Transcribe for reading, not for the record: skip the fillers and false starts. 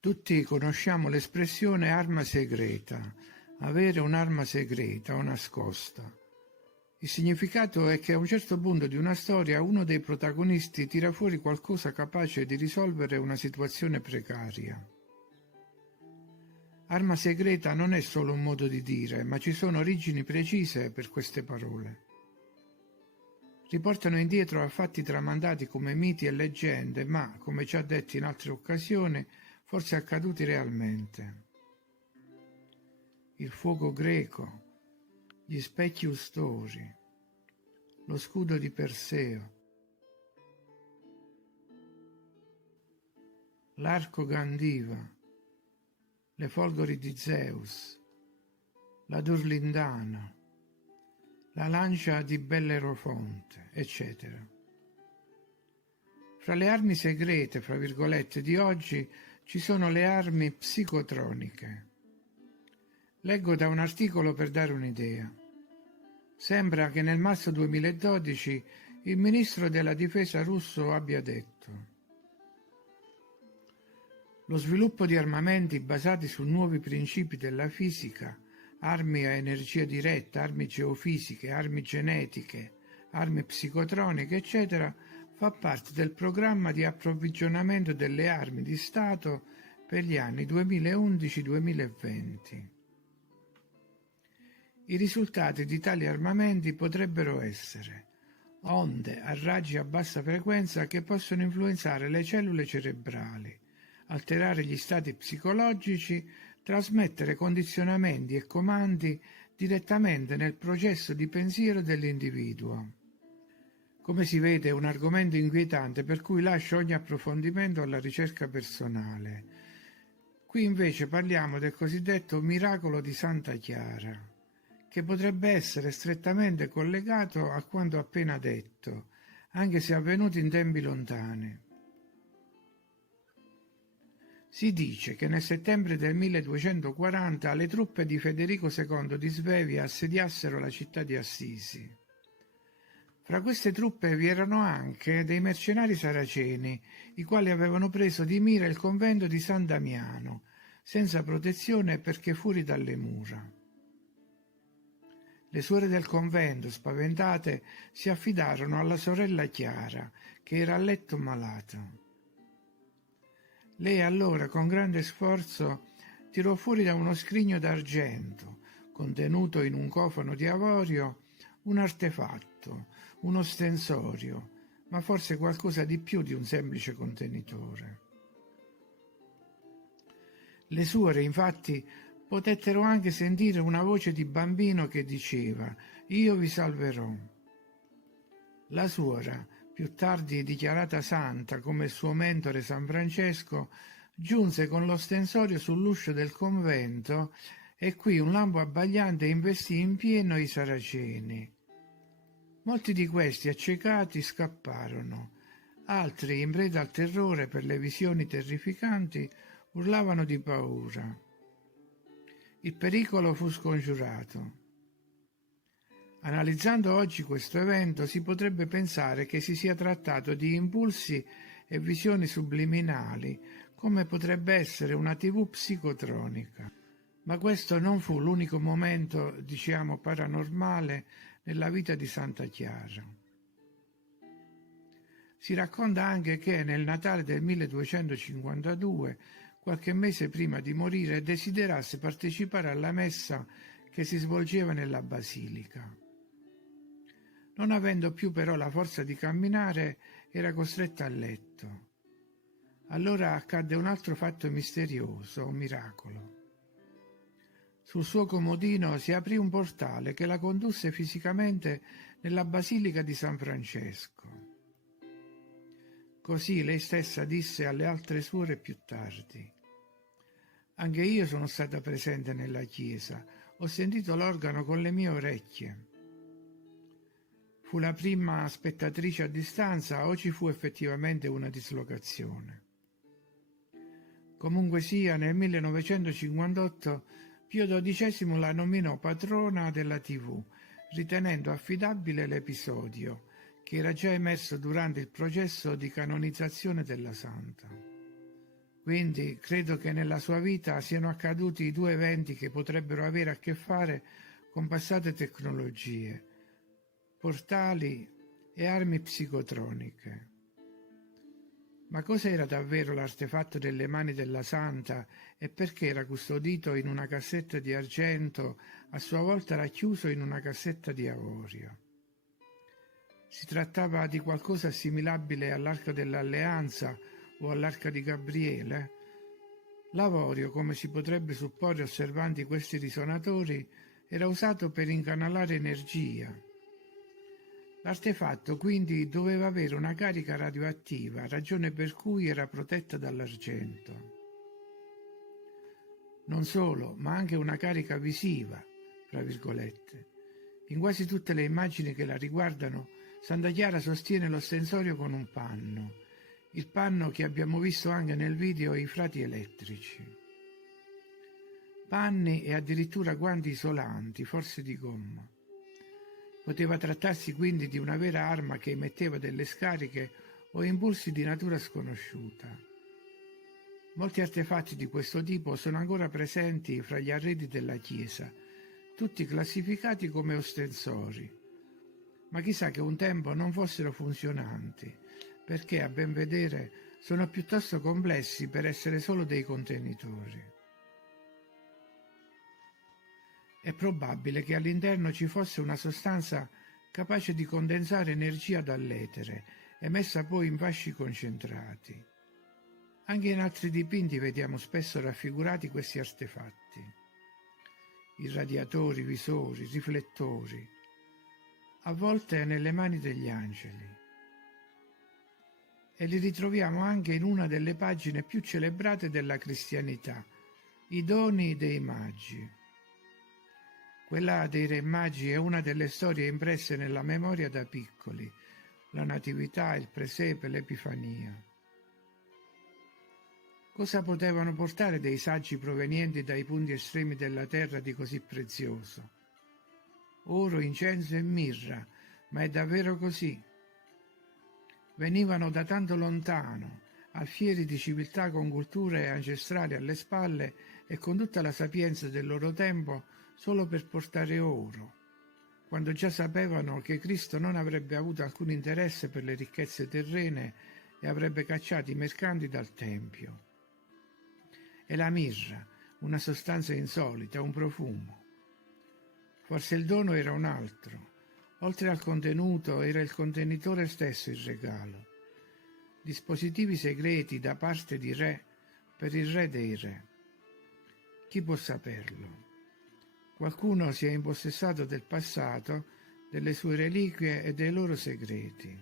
Tutti conosciamo l'espressione arma segreta, avere un'arma segreta o nascosta. Il significato è che a un certo punto di una storia uno dei protagonisti tira fuori qualcosa capace di risolvere una situazione precaria. Arma segreta non è solo un modo di dire, ma ci sono origini precise per queste parole. Riportano indietro a fatti tramandati come miti e leggende, ma, come già detto in altre occasioni, forse accaduti realmente. Il fuoco greco, gli specchi ustori, lo scudo di Perseo, l'arco Gandiva, le folgori di Zeus, la Durlindana, la lancia di Bellerofonte, eccetera. Fra le armi segrete, fra virgolette, di oggi ci sono le armi psicotroniche. Leggo da un articolo per dare un'idea. Sembra che nel marzo 2012 il ministro della difesa russo abbia detto: lo sviluppo di armamenti basati su nuovi principi della fisica, armi a energia diretta, armi geofisiche, armi genetiche, armi psicotroniche, eccetera, fa parte del programma di approvvigionamento delle armi di Stato per gli anni 2011-2020. I risultati di tali armamenti potrebbero essere onde a raggi a bassa frequenza che possono influenzare le cellule cerebrali, alterare gli stati psicologici, trasmettere condizionamenti e comandi direttamente nel processo di pensiero dell'individuo. Come si vede, è un argomento inquietante per cui lascio ogni approfondimento alla ricerca personale. Qui invece parliamo del cosiddetto miracolo di Santa Chiara, che potrebbe essere strettamente collegato a quanto appena detto, anche se avvenuto in tempi lontani. Si dice che nel settembre del 1240 le truppe di Federico II di Svevia assediassero la città di Assisi. Fra queste truppe vi erano anche dei mercenari saraceni, i quali avevano preso di mira il convento di San Damiano, senza protezione perché fuori dalle mura. Le suore del convento, spaventate, si affidarono alla sorella Chiara, che era a letto malata. Lei allora, con grande sforzo, tirò fuori da uno scrigno d'argento, contenuto in un cofano di avorio, un artefatto, uno stensorio, ma forse qualcosa di più di un semplice contenitore. Le suore, infatti, potettero anche sentire una voce di bambino che diceva: «Io vi salverò». La suora, più tardi dichiarata santa come il suo mentore San Francesco, giunse con lo stensorio sull'uscio del convento e qui un lampo abbagliante investì in pieno i saraceni. Molti di questi, accecati, scapparono. Altri, in preda al terrore per le visioni terrificanti, urlavano di paura. Il pericolo fu scongiurato. Analizzando oggi questo evento si potrebbe pensare che si sia trattato di impulsi e visioni subliminali, come potrebbe essere una TV psicotronica. Ma questo non fu l'unico momento, diciamo, paranormale nella vita di Santa Chiara. Si racconta anche che nel Natale del 1252, qualche mese prima di morire, desiderasse partecipare alla messa che si svolgeva nella basilica. Non avendo più però la forza di camminare, era costretta a letto. Allora accadde un altro fatto misterioso, un miracolo. Sul suo comodino si aprì un portale che la condusse fisicamente nella Basilica di San Francesco. Così lei stessa disse alle altre suore più tardi: «Anche io sono stata presente nella chiesa, ho sentito l'organo con le mie orecchie». Fu la prima spettatrice a distanza o ci fu effettivamente una dislocazione? Comunque sia, nel 1958 Pio XII la nominò patrona della TV, ritenendo affidabile l'episodio, che era già emerso durante il processo di canonizzazione della santa. Quindi credo che nella sua vita siano accaduti due eventi che potrebbero avere a che fare con passate tecnologie, portali e armi psicotroniche. Ma cos'era davvero l'artefatto nelle mani della santa e perché era custodito in una cassetta di argento, a sua volta racchiuso in una cassetta di avorio? Si trattava di qualcosa assimilabile all'Arca dell'Alleanza o all'Arca di Gabriele? L'avorio, come si potrebbe supporre osservando questi risonatori, era usato per incanalare energia. L'artefatto quindi doveva avere una carica radioattiva, ragione per cui era protetta dall'argento. Non solo, ma anche una carica visiva, fra virgolette. In quasi tutte le immagini che la riguardano, Santa Chiara sostiene l'ostensorio con un panno, il panno che abbiamo visto anche nel video I frati elettrici. Panni e addirittura guanti isolanti, forse di gomma. Poteva trattarsi quindi di una vera arma che emetteva delle scariche o impulsi di natura sconosciuta. Molti artefatti di questo tipo sono ancora presenti fra gli arredi della chiesa, tutti classificati come ostensori. Ma chissà che un tempo non fossero funzionanti, perché a ben vedere sono piuttosto complessi per essere solo dei contenitori. È probabile che all'interno ci fosse una sostanza capace di condensare energia dall'etere, emessa poi in fasci concentrati. Anche in altri dipinti vediamo spesso raffigurati questi artefatti. Irradiatori, visori, riflettori, a volte nelle mani degli angeli. E li ritroviamo anche in una delle pagine più celebrate della cristianità, i doni dei magi. Quella dei Re Magi è una delle storie impresse nella memoria da piccoli, la Natività, il Presepe, l'Epifania. Cosa potevano portare dei saggi provenienti dai punti estremi della terra di così prezioso? Oro, incenso e mirra, ma è davvero così? Venivano da tanto lontano, alfieri di civiltà con culture ancestrali alle spalle e con tutta la sapienza del loro tempo solo per portare oro, quando già sapevano che Cristo non avrebbe avuto alcun interesse per le ricchezze terrene e avrebbe cacciato i mercanti dal Tempio. E la mirra, una sostanza insolita, un profumo. Forse il dono era un altro. Oltre al contenuto era il contenitore stesso il regalo. Dispositivi segreti da parte di re per il re dei re. Chi può saperlo? Qualcuno si è impossessato del passato, delle sue reliquie e dei loro segreti.